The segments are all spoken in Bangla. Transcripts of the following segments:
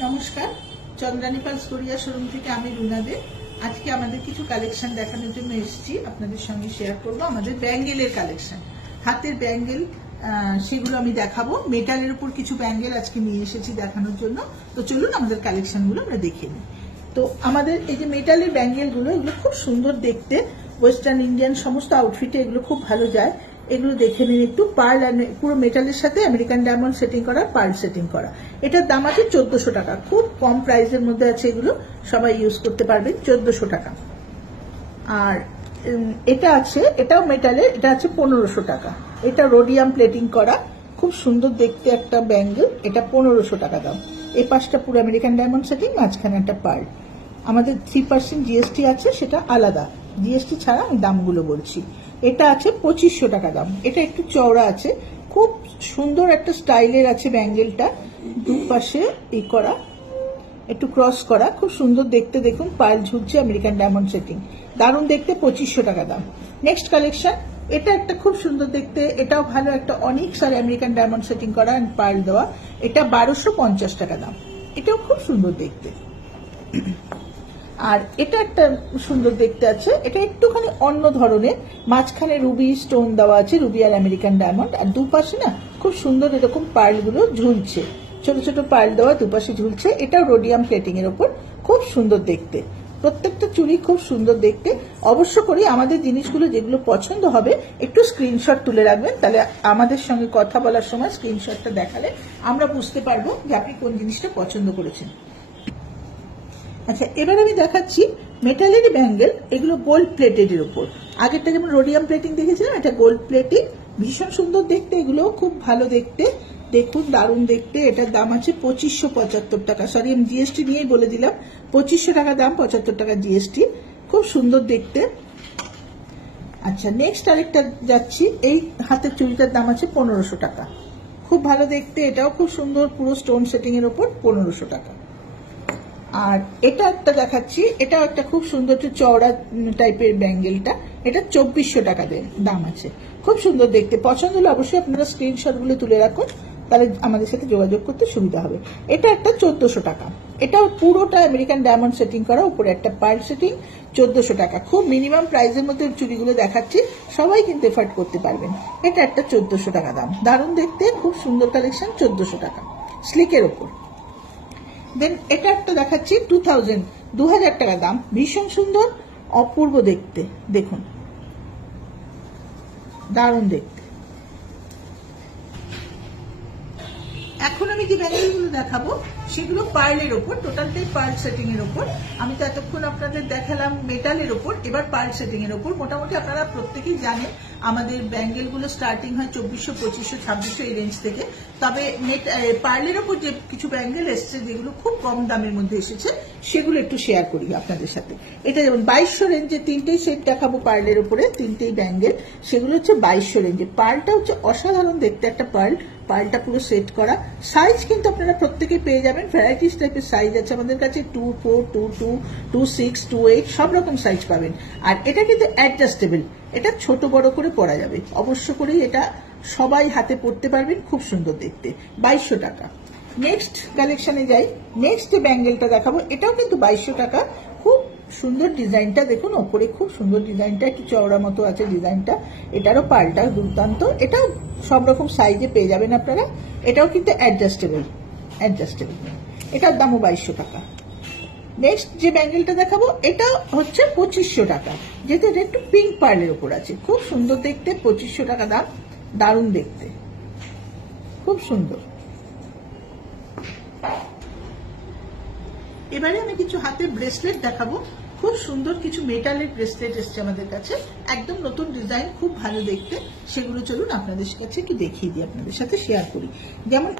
নমস্কার, চন্দ্রানী পালস কোরিয়া শোরুম থেকে আমি রুনা দে। আজকে আমাদের কিছু কালেকশন দেখানোর জন্য এসেছি, আপনাদের সঙ্গে শেয়ার করব আমাদের ব্যাঙ্গেলের কালেকশন, হাতের ব্যাঙ্গেল, সেগুলো আমি দেখাবো। মেটালের উপর কিছু ব্যাঙ্গেল আজকে নিয়ে এসেছি দেখানোর জন্য। তো চলুন আমাদের কালেকশনগুলো আমরা দেখে নিই। তো আমাদের এই যে মেটালের ব্যাঙ্গেলগুলো, এগুলো খুব সুন্দর দেখতে, ওয়েস্টার্ন ইন্ডিয়ান সমস্ত আউটফিটে এগুলো খুব ভালো যায়। এগুলো দেখে নিন একটু। পার্ল আর পুরো মেটালের সাথে আমেরিকান ডায়মন্ড সেটিং করা, পার্ল সেটিং করা। এটার দাম আছে 1400 টাকা, খুব কম প্রাইসের মধ্যে আছে এগুলো, সবাই ইউজ করতে পারবেন। 1400 টাকা। আর এটা আছে, এটাও মেটালের, এটা আছে 1500 টাকা। এটা রোডিয়াম প্লেটিং করা, খুব সুন্দর দেখতে একটা ব্যাঙ্গেল, এটা 1500 টাকা দাম। এই পাশটা পুরো আমেরিকান ডায়মন্ড সেটিং, মাঝখানে একটা পার্ল। আমাদের 3% জিএসটি আছে, সেটা আলাদা, জিএসটি ছাড়া আমি দামগুলো বলছি। এটা আছে 2500 টাকা দাম। এটা একটু চওড়া আছে, খুব সুন্দর একটা স্টাইলের আছে ব্যাঙ্গেলটা, দুপাশে এই করা, একটু ক্রস করা, খুব সুন্দর দেখতে। দেখুন পার্ল ঝুলছে, আমেরিকান ডায়মন্ড সেটিং, দারুণ দেখতে, 2500 টাকা দাম। নেক্সট কালেকশন, এটা একটা খুব সুন্দর দেখতে, এটাও ভালো, একটা অনিক্স আর আমেরিকান ডায়মন্ড সেটিং করা এন্ড পার্ল দেওয়া। এটা 1250 টাকা দাম, এটাও খুব সুন্দর দেখতে। আর এটা একটা সুন্দর দেখতে আছে, এটা একটুখানি অন্য ধরনের, মাঝখানে রুবি স্টোন দেওয়া আছে, রুবি আর আমেরিকান ডায়মন্ড, আর দুপাশে না খুব সুন্দর এরকম পার্লগুলো ঝুলছে, ছোট ছোট পার্ল দেওয়া, দুপাশে ঝুলছে। এটাও রোডিয়াম প্লেটিং এর উপর, খুব সুন্দর দেখতে। প্রত্যেকটা চুড়ি খুব সুন্দর দেখতে। অবশ্য করে আমাদের জিনিসগুলো যেগুলো পছন্দ হবে একটু স্ক্রিনশট তুলে রাখবেন, তাহলে আমাদের সঙ্গে কথা বলার সময় স্ক্রিনশটটা দেখালে আমরা বুঝতে পারবো যে আপনি কোন জিনিসটা পছন্দ করেছেন। আচ্ছা, এবার আমি দেখাচ্ছি মেটালের ব্যাঙ্গেল, এগুলো গোল্ড প্লেটেড এর উপর। আগেরটা যেমন রোডিয়াম প্লেটিং দেখেছিলাম, এটা গোল্ড প্লেটিং, ভীষণ সুন্দর দেখতে, এগুলো খুব ভালো দেখতে। দেখুন দারুণ দেখতে। এটার দাম আছে 2575 টাকা, সরি আমি জিএসটি নিয়েই বলে দিলাম, 2500 টাকা দাম, 75 টাকা জিএসটি, খুব সুন্দর দেখতে। আচ্ছা, নেক্সট আরেকটা যাচ্ছি, এই হাতের চুড়িটার দাম আছে 1500 টাকা, খুব ভালো দেখতে, এটাও খুব সুন্দর, পুরো স্টোন সেটিং এর উপর, 1500 টাকা। আর এটা একটা দেখাচ্ছি, এটাও একটা খুব সুন্দর চওড়া টাইপের ব্যাঙ্গেলটা, এটা 2400 টাকা দাম আছে, খুব সুন্দর দেখতে। পছন্দ হলে অবশ্যই আপনারা স্ক্রিনশট গুলো তুলে রাখুন, তাহলে আমাদের সাথে যোগাযোগ করতে সুবিধা হবে। এটা একটা 1400 টাকা, এটাও পুরোটা আমেরিকান ডায়মন্ড সেটিং করা, উপরে একটা পার্ল সেটিং, 1400 টাকা। খুব মিনিমাম প্রাইসের মধ্যে চুড়িগুলো দেখাচ্ছি, সবাই কিন্তু এফোর্ড করতে পারবেন। এটা একটা 1400 টাকা দাম, দারুণ দেখতে, খুব সুন্দর কালেকশন, 1400 টাকা স্লিকের ওপর। দেন এটা একটা দেখাচ্ছি 2000 টাকা দাম, ভীষণ সুন্দর, অপূর্ব দেখতে, দেখুন দারুণ দেখতে। এখন আমি যে ব্যাঙ্গেলগুলো দেখাবো সেগুলো পার্লের ওপর, টোটালটাই পার্ল সেটিং এর ওপর। আমি তো এতক্ষণ আপনাদের দেখালাম মেটালের ওপর, এবার পার্ল সেটিং এর ওপর। মোটামুটি আপনারা প্রত্যেকেই জানেন আমাদের ব্যাঙ্গেলগুলো স্টার্টিং হয় 2400, 2500, 2600 এই রেঞ্জ থেকে। তবে পার্লের ওপর যে কিছু ব্যাঙ্গেল এসছে যেগুলো খুব কম দামের মধ্যে এসেছে, সেগুলো একটু শেয়ার করি আপনাদের সাথে। এটা যেমন 2200 রেঞ্জে তিনটেই সেট দেখাবো পার্লের উপরে, তিনটেই ব্যাঙ্গেল, সেগুলো হচ্ছে 2200 রেঞ্জে। পার্লটা হচ্ছে অসাধারণ দেখতে একটা পার্ল, পার্লটা পুরো সেট করা। সাইজ কিন্তু আপনারা প্রত্যেকেই পেয়ে যাবেন, ভ্যারাইটিস টাইপের সাইজ আছে আমাদের কাছে, 2, 4, 2, 2, 2, 6, 2, 8 সব রকম সাইজ পাবেন। আর এটা কিন্তু অ্যাডজাস্টেবল, এটা ছোট বড় করে পরা যাবে, অবশ্য করেই এটা সবাই হাতে পরতে পারবেন, খুব সুন্দর দেখতে, 2200 টাকা। নেক্সট কালেকশনে যাই, নেক্সট যে ব্যাঙ্গেলটা দেখাবো এটাও কিন্তু 2200 টাকা, খুব সুন্দর ডিজাইনটা দেখুন, ওপরে খুব সুন্দর ডিজাইনটা, একটু চওড়া মতো আছে ডিজাইনটা, এটারও পাল্টা দুর্দান্ত, এটাও সব রকম সাইজে পেয়ে যাবেন আপনারা। এটাও কিন্তু অ্যাডজাস্টেবল, এটার দামও 2200 টাকা। নেক্সট যে ব্যাঙ্গেলটা দেখাবো এটা হচ্ছে 2500 টাকা, যেহেতু এটা একটু পিঙ্ক পার্লের উপর আছে, খুব সুন্দর দেখতে, 2500 টাকা দাম, দারুণ দেখতে, খুব সুন্দর। এবারে আমি কিছু হাতের ব্রেসলেট দেখাবো, খুব সুন্দর কিছু মেটালের ব্রেসলেট এসছে আমাদের কাছে, একদম নতুন ডিজাইন, খুব ভালো দেখতে। সেগুলো চলুন আপনাদের কাছে একটু দেখিয়ে দিই, আপনাদের সাথে শেয়ার করি। যেমন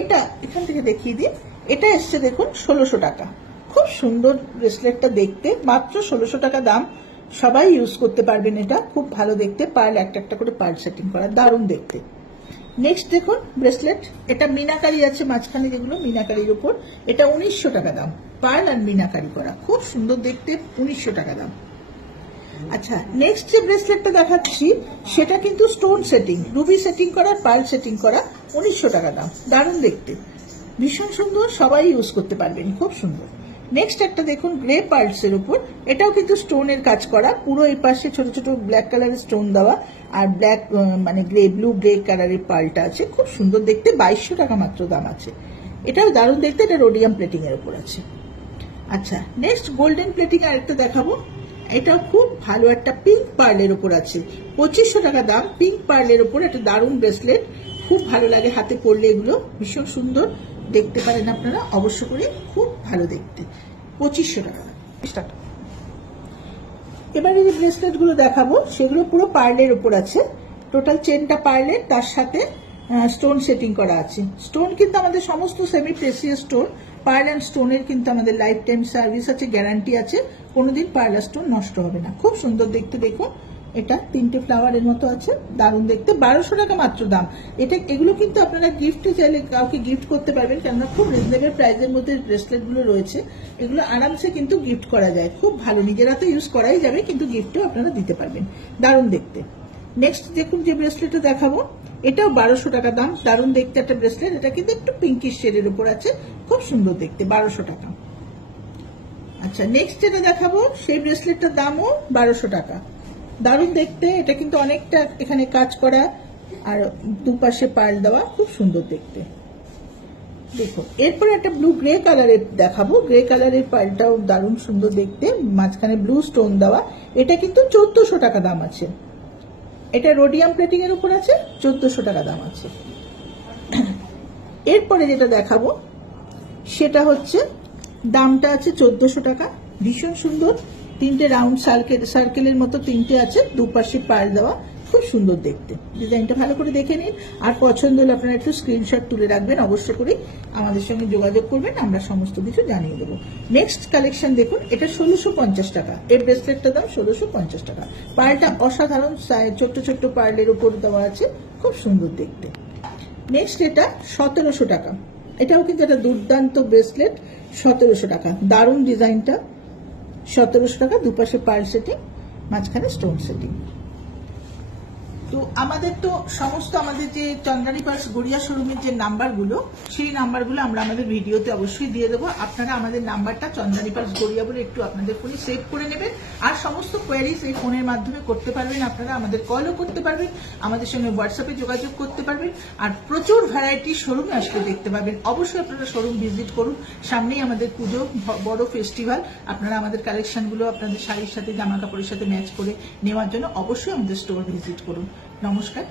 এটা এখান থেকে দেখিয়ে দিই, এটা এসছে দেখুন 1600 টাকা, খুব সুন্দর ব্রেসলেটটা দেখতে, মাত্র 1600 টাকা দাম, সবাই ইউজ করতে পারবেন। এটা খুব ভালো দেখতে, পার্ল একটা একটা করে পার্ল সেটিং করা, দারুণ দেখতে। নেক্সট দেখুন ব্রেসলেট, এটা মিনাকারি আছে মাঝখানে, যেগুলো মিনাকারির উপর, এটা 1900 টাকা দাম, পার্ল আর মিনাকারি করা, খুব সুন্দর দেখতে, 1900 টাকা দাম। আচ্ছা, নেক্সট যে ব্রেসলেটটা দেখাচ্ছি সেটা কিন্তু স্টোন সেটিং, রুবি সেটিং করা, পার্ল সেটিং করা, 1900 টাকা দাম, দারুণ দেখতে, ভীষণ সুন্দর, সবাই ইউজ করতে পারবেন, খুব সুন্দর। নেক্সট একটা দেখুন গ্রে পার্লস এর উপর, এটাও কিন্তু স্টোনের কাজ করা, পুরো এই পাশে ছোট ছোট ব্ল্যাক কালারের স্টোন দেওয়া আর ব্ল্যাক মানে ব্লু গ্রে কালারের পার্লটা আছে, খুব সুন্দর দেখতে। 2200 টাকা মাত্র দাম আছে। এটাও দারুণ দেখতে, এটা রোডিয়াম প্লেটিং এর উপর আছে। আচ্ছা, নেক্সট গোল্ডেন প্লেটিং আরেকটা দেখাবো। এটাও খুব ভালো একটা পিঙ্ক পার্লের উপর আছে, 2500 টাকা দাম। পিঙ্ক পার্লের উপর একটা দারুণ ব্রেসলেট, খুব ভালো লাগে হাতে পরলে, এগুলো ভীষণ সুন্দর দেখতে পারেন আপনারা অবশ্য করে, খুব ভালো দেখতে। 2500 টাকা। এবারে যে ব্রেসলেট গুলো দেখাবো সেগুলো পুরো পার্লের উপর আছে, টোটাল চেনটা পার্লের, তার সাথে স্টোন সেটিং করা আছে। স্টোন কিন্তু আমাদের সমস্ত semi precious stone, pearl and স্টোনের কিন্তু আমাদের লাইফ টাইম সার্ভিস আছে, গ্যারান্টি আছে, কোনোদিন পার্ল আর স্টোন নষ্ট হবে না। খুব সুন্দর দেখতে, দেখুন এটা 3টে ফ্লাওয়ারের মতো আছে, দারুণ দেখতে। 1200 টাকা মাত্র দাম। এগুলো কিন্তু আপনারা গিফটে চাইলে কাউকে গিফট করতে পারবেন, কেননা খুব রিজনেবল প্রাইসের মধ্যে ব্রেসলেট গুলো রয়েছে, এগুলো আরামসে কিন্তু গিফট করা যায়, খুব ভালো, নিজেরা তো ইউজ করাই যাবে কিন্তু গিফটেও আপনারা দিতে পারবেন, দারুণ দেখতে। নেক্সট দেখুন যে ব্রেসলেটটা দেখাবো, এটাও 1200 টাকা দাম, দারুণ দেখতে একটা ব্রেসলেট। এটা কিন্তু একটু পিঙ্কিশ শেডের উপর আছে, খুব সুন্দর দেখতে, 1200 টাকা। আচ্ছা, নেক্সট যেটা দেখাবো সেই ব্রেসলেটটার দামও 1200 টাকা, দারুণ দেখতে। এটা কিন্তু অনেকটা এখানে কাজ করা আর দুপাশে পার্ল দেওয়া, খুব সুন্দর দেখতে। দেখুন এরপরে একটা ব্লু গ্রে কালারের দেখাবো, গ্রে কালারের পার্লটাও দারুণ সুন্দর দেখতে, মাঝখানে ব্লু স্টোন দেওয়া। এটা কিন্তু 1400 টাকা দাম আছে। এটা রোডিয়াম প্লেটিং এর উপর আছে, 1400 টাকা দাম আছে। এরপরে যেটা দেখাবো সেটা হচ্ছে দামটা আছে 1400 টাকা, ভীষণ সুন্দর, 3টে রাউন্ড সার্কেলের মতো 3টে আছে, দুপাশে পার্ল দেওয়া, খুব সুন্দর দেখতে। ডিজাইনটা ভালো করে দেখে নিন, আর পছন্দ হলে আপনারা একটু স্ক্রিনশট তুলে রাখবেন, অবশ্য করে আমাদের সঙ্গে যোগাযোগ করবেন, আমরা সমস্ত কিছু জানিয়ে দেবো। নেক্সট কালেকশন দেখুন, এটা 1650 টাকা, এই ব্রেসলেটটার দাম 1650 টাকা। পার্লটা অসাধারণ, ছোট্ট ছোট্ট পার্লের উপর দেওয়া আছে, খুব সুন্দর দেখতে। নেক্সট এটা 1700 টাকা, এটাও কিন্তু একটা দুর্দান্ত ব্রেসলেট, 1700 টাকা, দারুণ ডিজাইনটা, 1700 টাকা, দুপাশে পার্ল সেটিং, মাঝখানে স্টোন সেটিং। তো আমাদের তো সমস্ত আমাদের যে চন্দ্রানী পার্লস গড়িয়া শোরুমের যে নাম্বারগুলো, সেই নাম্বারগুলো আমরা আমাদের ভিডিওতে অবশ্যই দিয়ে দেবো। আপনারা আমাদের নাম্বারটা চন্দ্রানী পার্লস গড়িয়া বলে একটু আপনাদের ফোনে সেভ করে নেবেন, আর সমস্ত কোয়ারিজ এই ফোনের মাধ্যমে করতে পারবেন। আপনারা আমাদের কলও করতে পারবেন, আমাদের সঙ্গে হোয়াটসঅ্যাপে যোগাযোগ করতে পারবেন, আর প্রচুর ভ্যারাইটি শোরুমে আসলে দেখতে পাবেন। অবশ্যই আপনারা শোরুম ভিজিট করুন, সামনেই আমাদের পুজো, বড় ফেস্টিভ্যাল, আপনারা আমাদের কালেকশনগুলো আপনাদের শাড়ির সাথে জামা কাপড়ের সাথে ম্যাচ করে নেওয়ার জন্য অবশ্যই আমাদের স্টোর ভিজিট করুন। নমস্কার।